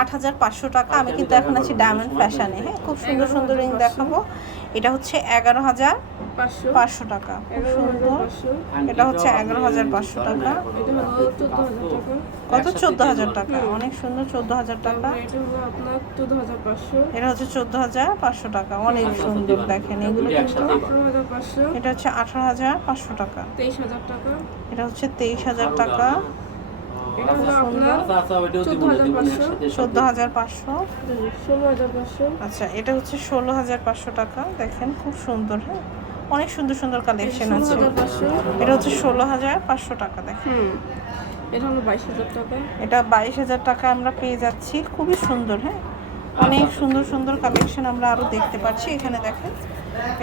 আট হাজার পাঁচশো টাকা। আমি কিন্তু এখন আছি ডায়মন্ড ফ্যাশনে হ্যাঁ খুব সুন্দর সুন্দর রিং দেখাবো। এটা হচ্ছে এগারো হাজার পাঁচশো টাকা। খুব সুন্দর। এটা হচ্ছে এগারো হাজার পাঁচশো টাকা। এটা হলো চোদ্দ হাজার টাকা। কত? চোদ্দ হাজার টাকা। অনেক সুন্দর চোদ্দ হাজার টাকা। এটা হচ্ছে চোদ্দ হাজার পাঁচশো টাকা। অনেক সুন্দর দেখেন এগুলো এটা হচ্ছে আঠারো হাজার পাঁচশো টাকা। তেইশ হাজার টাকা। এটা হচ্ছে তেইশ হাজার টাকা। এটা হলো আপনার চোদ্দ হাজার পাঁচশো। চোদ্দ হাজার পাঁচশো। ষোলো হাজার পাঁচশো। আচ্ছা এটা হচ্ছে ষোলো হাজার পাঁচশো টাকা। দেখেন খুব সুন্দর হ্যাঁ? অনেক সুন্দর সুন্দর কালেকশন আছে। এটা হচ্ছে ষোলো হাজার পাঁচশো টাকা দেখেন। হুম এটা হলো বাইশ হাজার টাকা। এটা বাইশ হাজার টাকা আমরা পেয়ে যাচ্ছি। খুবই সুন্দর হ্যাঁ? অনেক সুন্দর সুন্দর কালেকশন আমরা আরও দেখতে পাচ্ছি। এখানে দেখেন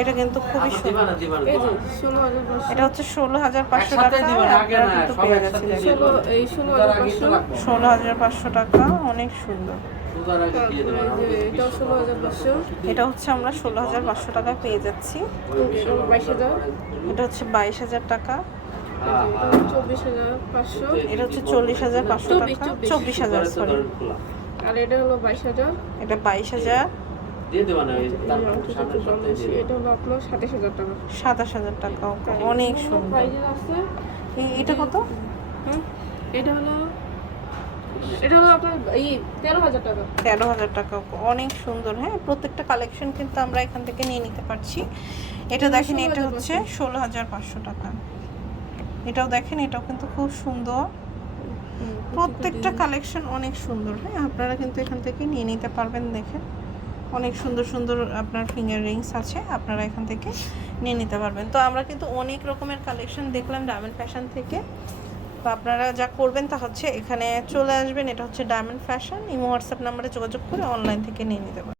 এটা কিন্তু খুবই সুন্দর। এই যে ষোলো হাজার পাঁচশো এটা হচ্ছে ষোলো হাজার পাঁচশো টাকা কিন্তু পেয়ে ষোলো হাজার পাঁচশো? টাকা অনেক সুন্দর। এটা হচ্ছে আমরা ষোলো হাজার পাঁচশো টাকা পেয়ে যাচ্ছি। এটা হচ্ছে বাইশ হাজার টাকা। এটা চব্বিশ হাজার পাঁচশো। এটা হচ্ছে চল্লিশ হাজার পাঁচশো চব্বিশ, টাকা। চব্বিশ। হাজার সরি আর এটা হলো বাইশ হাজার। এটা বাইশ হাজার। সাতাশ হাজার টাকা। সাতাশ হাজার টাকা অনেক সুন্দর। এটা কত? হুম? এটা হলো এটা হলো আপনার এই তেরো হাজার টাকা। তেরো হাজার টাকা অনেক সুন্দর। হ্যাঁ প্রত্যেকটা কালেকশন কিন্তু আমরা এখান থেকে নিয়ে নিতে পারছি। এটা দেখেন এটা হচ্ছে ষোলো হাজার পাঁচশো টাকা। এটাও দেখেন এটাও কিন্তু খুব সুন্দর। প্রত্যেকটা কালেকশন অনেক সুন্দর। হ্যাঁ আপনারা কিন্তু এখান থেকে নিয়ে নিতে পারবেন দেখেন অনেক সুন্দর সুন্দর আপনার ফিঙ্গার রিংস আছে, আপনারা এখান থেকে নিয়ে নিতে পারবেন। তো আমরা কিন্তু অনেক রকমের কালেকশন দেখলাম ডায়মন্ড ফ্যাশন থেকে। তো আপনারা যা করবেন তা হচ্ছে এখানে চলে আসবেন, এটা হচ্ছে ডায়মন্ড ফ্যাশন ইমো হোয়াটসঅ্যাপ নাম্বারে যোগাযোগ করে অনলাইন থেকে নিয়ে নিতে পারবেন।